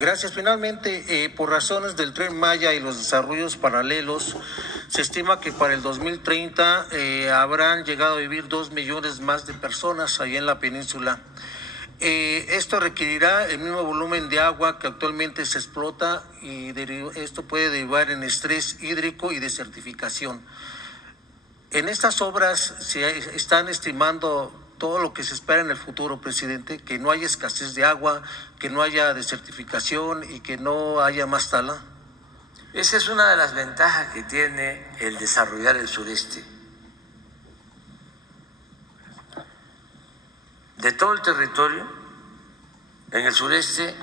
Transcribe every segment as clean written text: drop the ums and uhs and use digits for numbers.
Gracias. Finalmente, por razones del Tren Maya y los desarrollos paralelos, se estima que para el 2030 habrán llegado a vivir 2 millones más de personas allá en la península. Esto requerirá el mismo volumen de agua que actualmente se explota y esto puede derivar en estrés hídrico y desertificación. En estas obras se están estimando todo lo que se espera en el futuro, presidente, que no haya escasez de agua, que no haya desertificación y que no haya más tala. Esa es una de las ventajas que tiene el desarrollar el sureste. De todo el territorio, en el sureste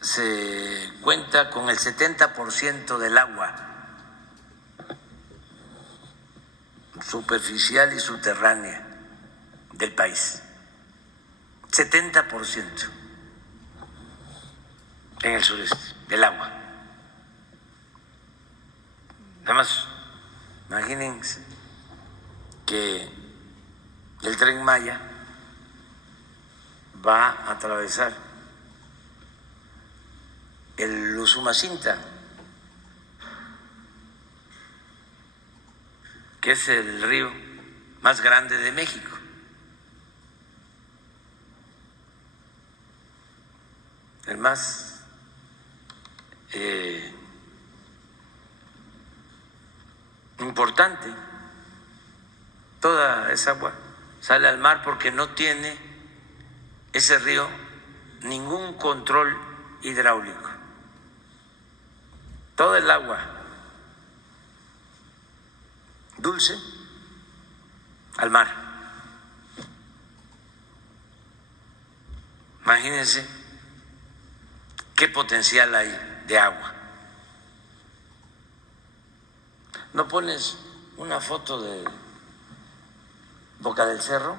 se cuenta con el 70% del agua superficial y subterránea del país, 70% en el sureste del agua. Nada más, imagínense que el Tren Maya va a atravesar el Usumacinta, que es el río más grande de México. El más importante. Toda esa agua sale al mar porque no tiene ese río ningún control hidráulico. Toda el agua dulce al mar. Imagínense qué potencial hay de agua. ¿No pones una foto de Boca del Cerro?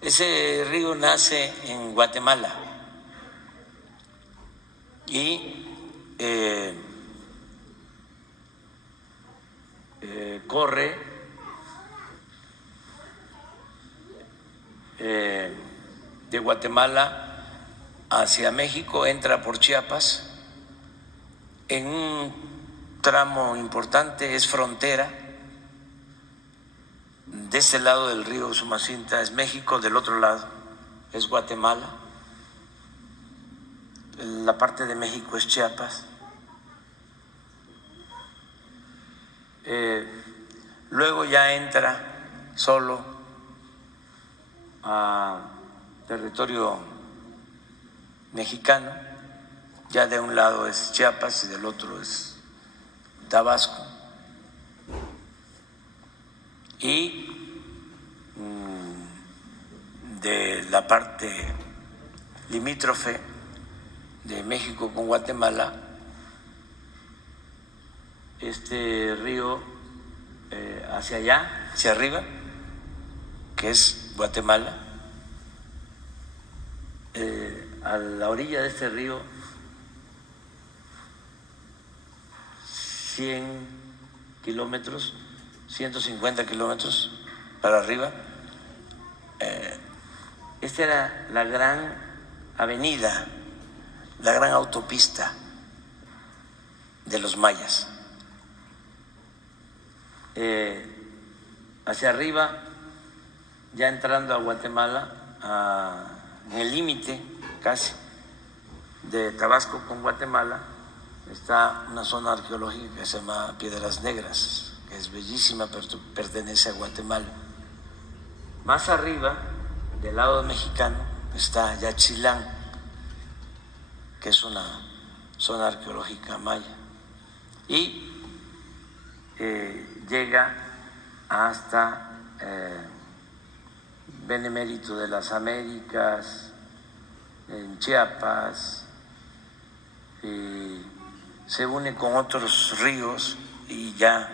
Ese río nace en Guatemala y corre de Guatemala hacia México, entra por Chiapas, en un tramo importante es frontera. De ese lado del río Usumacinta es México, del otro lado es Guatemala, la parte de México es Chiapas. Luego ya entra solo a territorio mexicano, ya de un lado es Chiapas y del otro es Tabasco, y de la parte limítrofe de México con Guatemala, este río hacia allá, hacia arriba, que es Guatemala, a la orilla de este río 100 kilómetros, 150 kilómetros para arriba. Esta era la gran avenida, la gran autopista de los mayas. Hacia arriba, ya entrando a Guatemala, en el límite casi de Tabasco con Guatemala, está una zona arqueológica que se llama Piedras Negras, que es bellísima, pero pertenece a Guatemala. Más arriba, del lado mexicano, está Yaxchilán, que es una zona arqueológica maya, y llega hasta Benemérito de las Américas, en Chiapas, se une con otros ríos y ya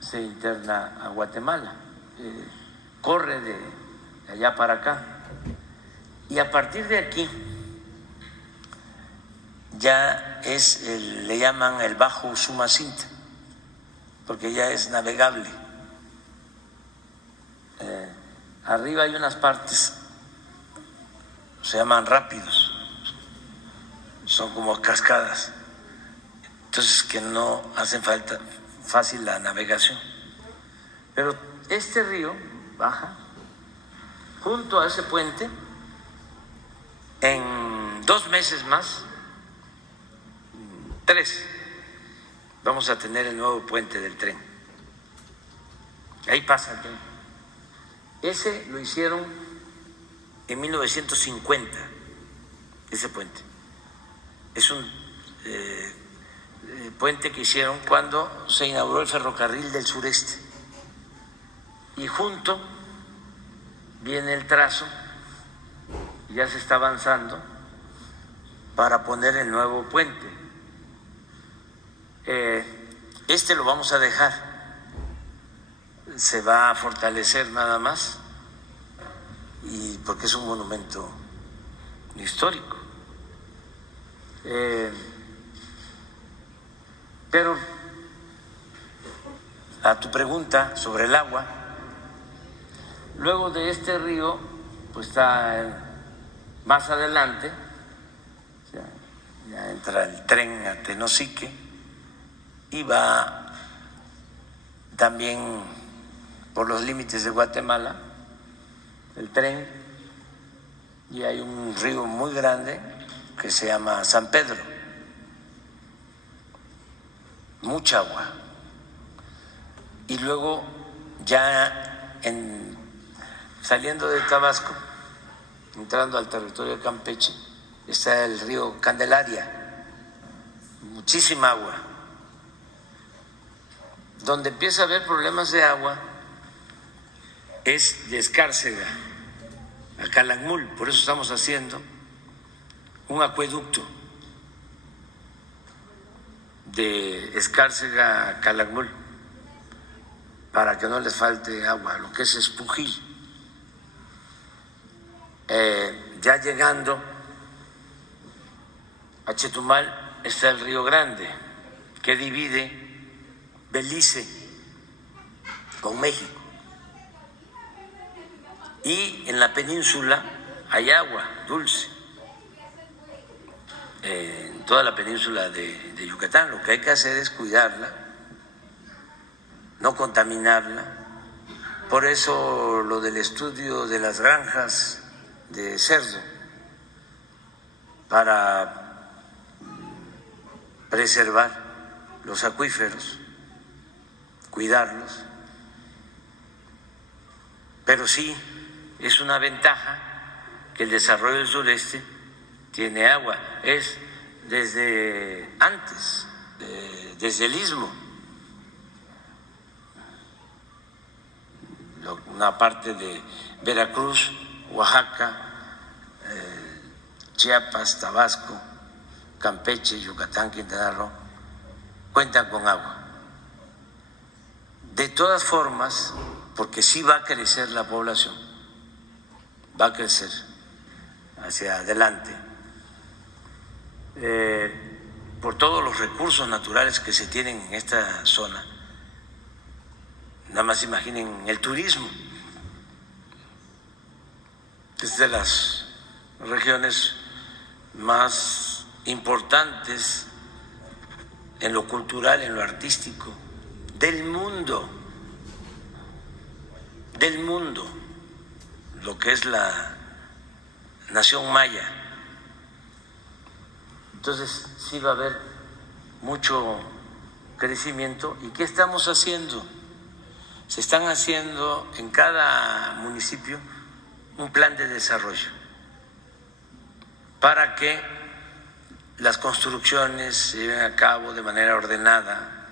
se interna a Guatemala, corre de allá para acá, y a partir de aquí ya es, le llaman el Bajo Usumacinta, porque ya es navegable. Arriba hay unas partes se llaman rápidos, son como cascadas, entonces que no hacen falta fácil la navegación. Pero este río baja junto a ese puente. En 2 meses más, 3, vamos a tener el nuevo puente del tren. Ahí pasa el tren. Ese lo hicieron en 1950, ese puente. Es un puente que hicieron cuando se inauguró el ferrocarril del sureste. Y junto viene el trazo, ya se está avanzando para poner el nuevo puente. Este lo vamos a dejar, se va a fortalecer nada más, y porque es un monumento histórico. Pero a tu pregunta sobre el agua, luego de este río, pues está más adelante, ya entra el tren a Tenosique y va también por los límites de Guatemala el tren, y hay un río muy grande que se llama San Pedro, mucha agua. Y luego ya saliendo de Tabasco, entrando al territorio de Campeche, está el río Candelaria, muchísima agua. Donde empieza a haber problemas de agua es de Escárcega a Calakmul, por eso estamos haciendo un acueducto de Escárcega a Calakmul para que no les falte agua, lo que es Espujil. Ya llegando a Chetumal está el Río Grande, que divide Belice con México. Y en la península hay agua dulce, en toda la península de Yucatán. Lo que hay que hacer es cuidarla, no contaminarla. Por eso lo del estudio de las granjas de cerdo, para preservar los acuíferos, cuidarlos. Pero sí es una ventaja que el desarrollo del sureste tiene agua. Es desde antes, desde el Istmo, una parte de Veracruz, Oaxaca, Chiapas, Tabasco, Campeche, Yucatán, Quintana Roo, cuentan con agua. De todas formas, porque sí va a crecer la población, va a crecer hacia adelante, por todos los recursos naturales que se tienen en esta zona. Nada más imaginen el turismo, es de las regiones más importantes en lo cultural, en lo artístico, del mundo, lo que es la nación maya. Entonces sí va a haber mucho crecimiento. ¿Y qué estamos haciendo? Se están haciendo en cada municipio un plan de desarrollo para que las construcciones se lleven a cabo de manera ordenada,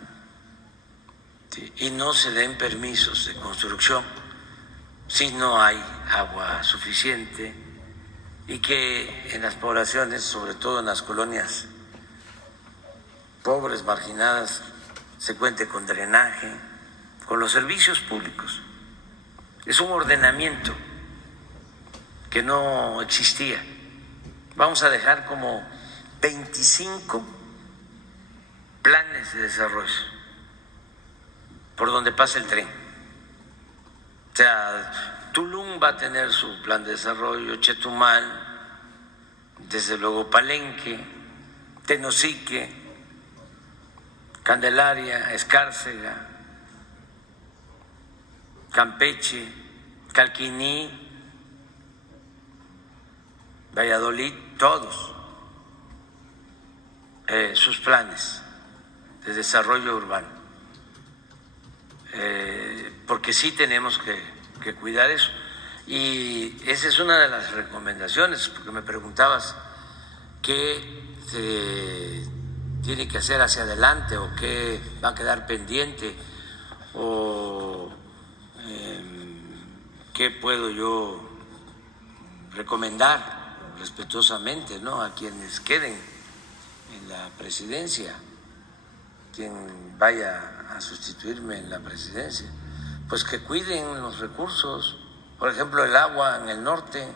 ¿sí? Y no se den permisos de construcción si no hay agua suficiente, y que en las poblaciones, sobre todo en las colonias pobres, marginadas, se cuente con drenaje, con los servicios públicos. Es un ordenamiento que no existía. Vamos a dejar como 25 planes de desarrollo por donde pasa el tren. O sea, Tulum va a tener su plan de desarrollo, Chetumal, desde luego Palenque, Tenosique, Candelaria, Escárcega, Campeche, Calquiní, Valladolid, todos sus planes de desarrollo urbano, porque sí tenemos que cuidar eso. Y esa es una de las recomendaciones, porque me preguntabas qué se tiene que hacer hacia adelante o qué va a quedar pendiente o qué puedo yo recomendar respetuosamente, ¿no?, a quienes queden en la presidencia, quien vaya a sustituirme en la presidencia, pues que cuiden los recursos. Por ejemplo, el agua en el norte,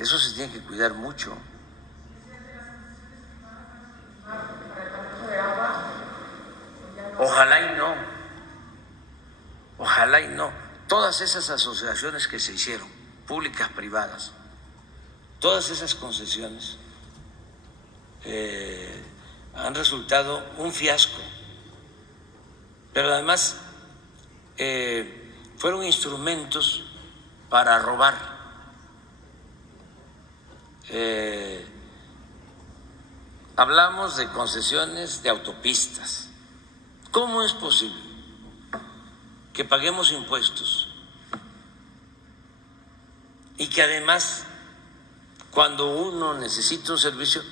eso se tiene que cuidar mucho. Ojalá y no, ojalá y no. Todas esas asociaciones que se hicieron, públicas, privadas, todas esas concesiones han resultado un fiasco, pero además fueron instrumentos para robar. Hablamos de concesiones de autopistas. ¿Cómo es posible que paguemos impuestos y que además, cuando uno necesita un servicio,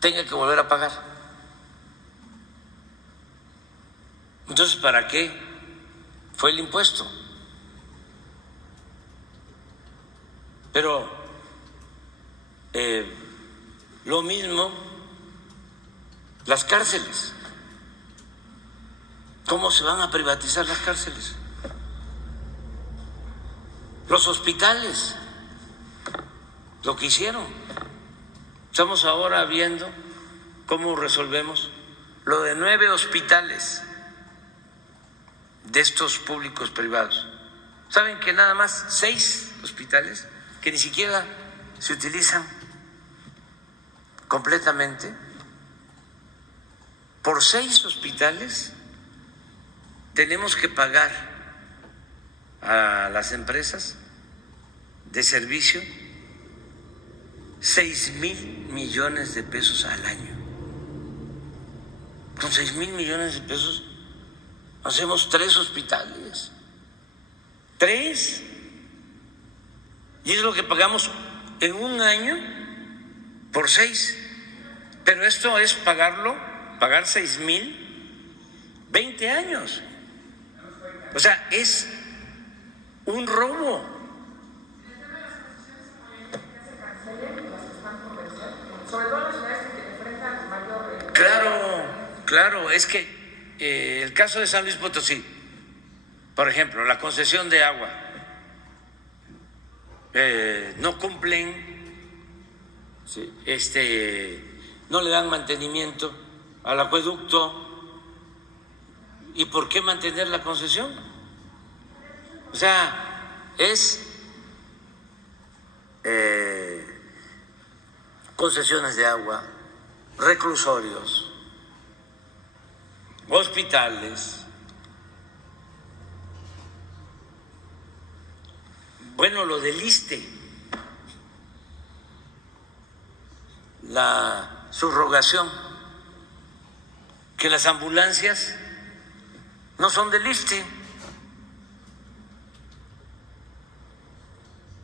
tenga que volver a pagar? Entonces, ¿para qué fue el impuesto? Pero lo mismo las cárceles. ¿Cómo se van a privatizar las cárceles? Los hospitales, lo que hicieron. Estamos ahora viendo cómo resolvemos lo de 9 hospitales de estos públicos privados. ¿Saben que nada más 6 hospitales que ni siquiera se utilizan completamente? Por 6 hospitales tenemos que pagar a las empresas de servicio 6,000 millones de pesos al año. Con 6,000 millones de pesos hacemos 3 hospitales. 3. Y es lo que pagamos en un año por 6. Pero esto es pagar 6,000, 20 años. O sea, es un robo. Claro, es que el caso de San Luis Potosí, por ejemplo, la concesión de agua, no cumplen, no le dan mantenimiento al acueducto. ¿Y por qué mantener la concesión? O sea, es concesiones de agua, reclusorios, hospitales. Bueno, lo del ISSSTE, la subrogación, que las ambulancias no son del ISSSTE,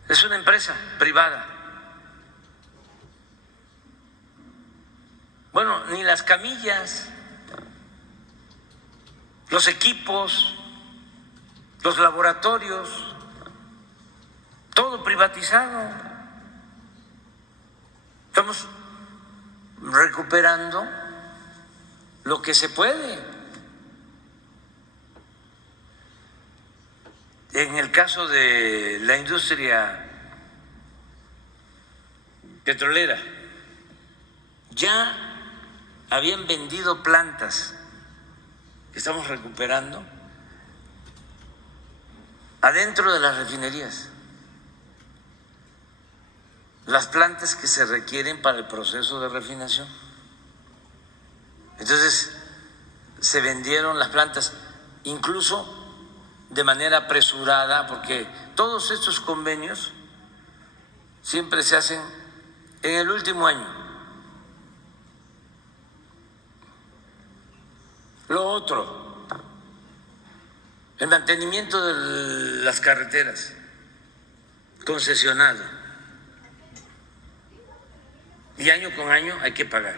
es una empresa privada. Bueno, ni las camillas, los equipos, los laboratorios, todo privatizado. Estamos recuperando lo que se puede. En el caso de la industria petrolera, ya habían vendido plantas que estamos recuperando adentro de las refinerías. las plantas que se requieren para el proceso de refinación. Entonces, se vendieron las plantas, incluso de manera apresurada, porque todos estos convenios siempre se hacen en el último año. Lo otro, el mantenimiento de las carreteras concesionadas. Y año con año hay que pagar.